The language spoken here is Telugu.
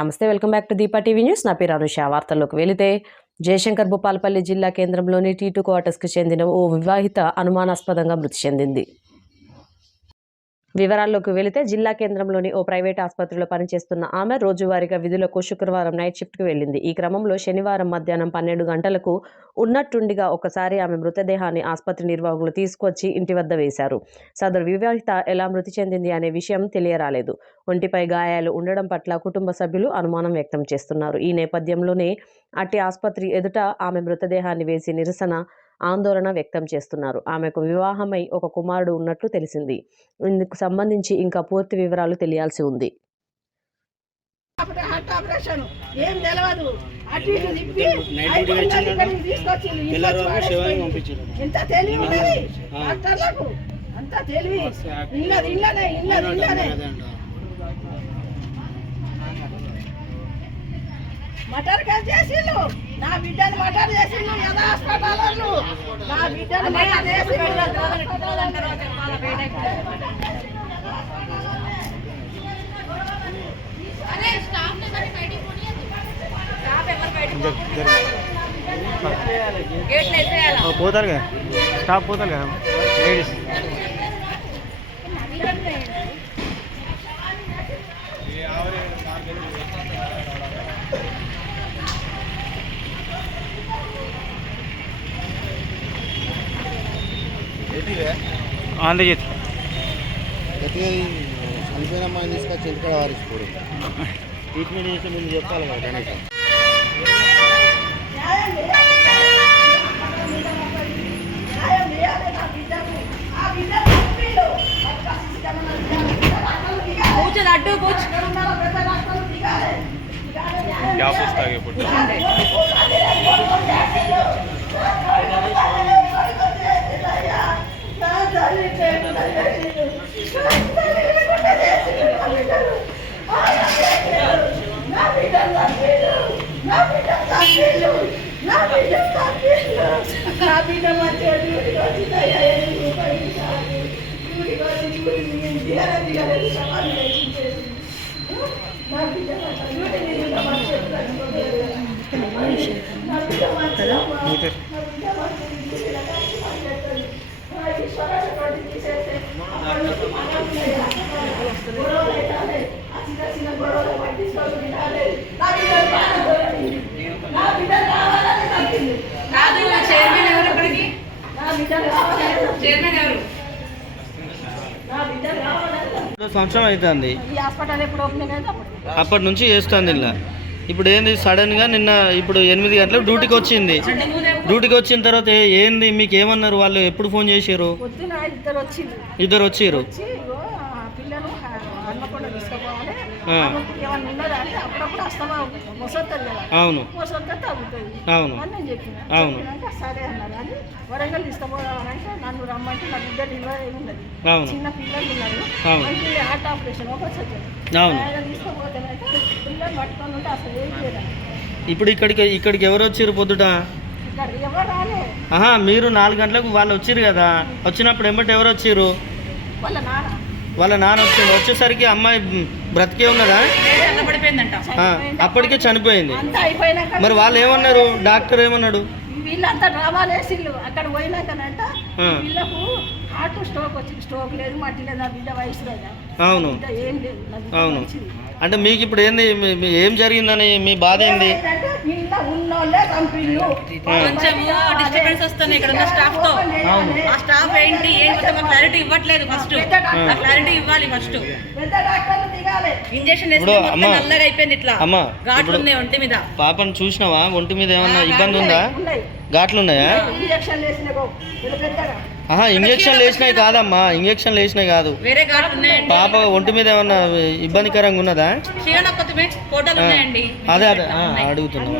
నమస్తే, welcome back to Deepa TV news. నా పేరు అనుష. వార్తల్లోకి వెళితే జయశంకర్ భూపాలపల్లి జిల్లా కేంద్రంలోని T2 క్వార్టర్స్కి చెందిన ఓ వివాహిత అనుమానాస్పదంగా మృతి చెందింది. వివరాల్లోకి వెళితే జిల్లా కేంద్రంలోని ఓ ప్రైవేట్ ఆసుపత్రిలో పనిచేస్తున్న ఆమె రోజువారీగా విధులకు శుక్రవారం నైట్ షిఫ్ట్కి వెళ్ళింది. ఈ క్రమంలో శనివారం మధ్యాహ్నం 12 గంటలకు ఉన్నట్టుండిగా ఒకసారి ఆమె మృతదేహాన్ని ఆసుపత్రి నిర్వాహకులు తీసుకొచ్చి ఇంటి వద్ద వేశారు. సదరు వివాహిత ఎలా మృతి చెందింది అనే విషయం తెలియరాలేదు. ఒంటిపై గాయాలు ఉండడం పట్ల కుటుంబ సభ్యులు అనుమానం వ్యక్తం చేస్తున్నారు. ఈ నేపథ్యంలోనే అట్టి ఆసుపత్రి ఎదుట ఆమె మృతదేహాన్ని వేసి నిరసన ఆందోళన వ్యక్తం చేస్తున్నారు. ఆమెకు వివాహమై ఒక కుమారుడు ఉన్నట్లు తెలిసింది. ఇందుకు సంబంధించి ఇంకా పూర్తి వివరాలు తెలియాల్సి ఉంది. మటర్ చేసిండు నా బిడ్డను మటర్ చేసిండు యదా హాస్పిటల్లో నా బిడ్డను మటర్ చేసిండు అరే స్టాఫ్ ని మరి బయటికి పోనియదు స్టాఫ్ ఎవరు బయటికి గేట్ లేసేయాలా పోతారు కదా స్టాఫ్ పోతారు కదా లేడీస్ ఆంధ్రజ్యోతి చనిపోయిన అమ్మాయిని తీసుకొచ్చి ఇంటికాడ వారిస్తుడు ట్రీట్మెంట్ చేసి ముందు చెప్పాలి కదా కనీసం. అడ్డు సంవత్సరం అవుతుంది అప్పటి నుంచి చేస్తుంది ఇలా. ఇప్పుడు ఏంది సడన్గా నిన్న ఇప్పుడు 8 గంటలకు డ్యూటీకి వచ్చింది. డ్యూటీకి వచ్చిన తర్వాత ఏంది మీకు ఏమన్నారు వాళ్ళు? ఎప్పుడు ఫోన్ చేసారు? ఇద్దరు వచ్చిర్రు. అవును అవును అవును వరంగల్ తీసుకుపోవాలంటే నన్ను రమ్మంటే నా బిడ్డ డెలివరీ ఉన్నది, చిన్న పిల్లలు ఉన్నారు, హార్ట్ ఆపరేషన్ తీసుకుపోతానంటే పిల్లలు పట్టుకొని ఉంటే అసలు ఏం చేయలేదు. ఇప్పుడు ఇక్కడికి ఎవరు వచ్చారు పొద్దుట? ఎవరు రాలే. మీరు 4 గంటలకు వాళ్ళు వచ్చిర్రు కదా, వచ్చినప్పుడు ఎంబటి ఎవరు వచ్చారు? వాళ్ళ నాన్న వచ్చింది. వచ్చేసరికి అమ్మాయి బ్రతికే ఉన్నదా? అప్పటికే చనిపోయింది. మరి వాళ్ళు ఏమన్నారు? డాక్టర్ ఏమన్నాడు? వీళ్ళంతా డ్రామాలు వేసిళ్ళు. అక్కడ పోయినాకనంట వీళ్ళకు హార్ట్ స్ట్రోక్ వచ్చింది. స్ట్రోక్ లేదు, మట్టి లేదు, నా బిడ్డ వయసు లేదా. అవును ఏం లేదు. అవును. అంటే మీకు ఇప్పుడు ఏంది, ఏం జరిగిందని మీ బాధ ఏంది? పాపను చూసినావా? ఒంటి మీద ఏమన్నా ఇబ్బంది ఉందా? ఘాట్లు ఉన్నాయా? ఇంజక్షన్ వేసినాయి కాదమ్మా, ఇంజక్షన్ వేసినాయి కాదు. పాప ఒంటి మీద ఏమన్నా ఇబ్బందికరంగా ఉన్నదా? అదే అడుగుతున్నా.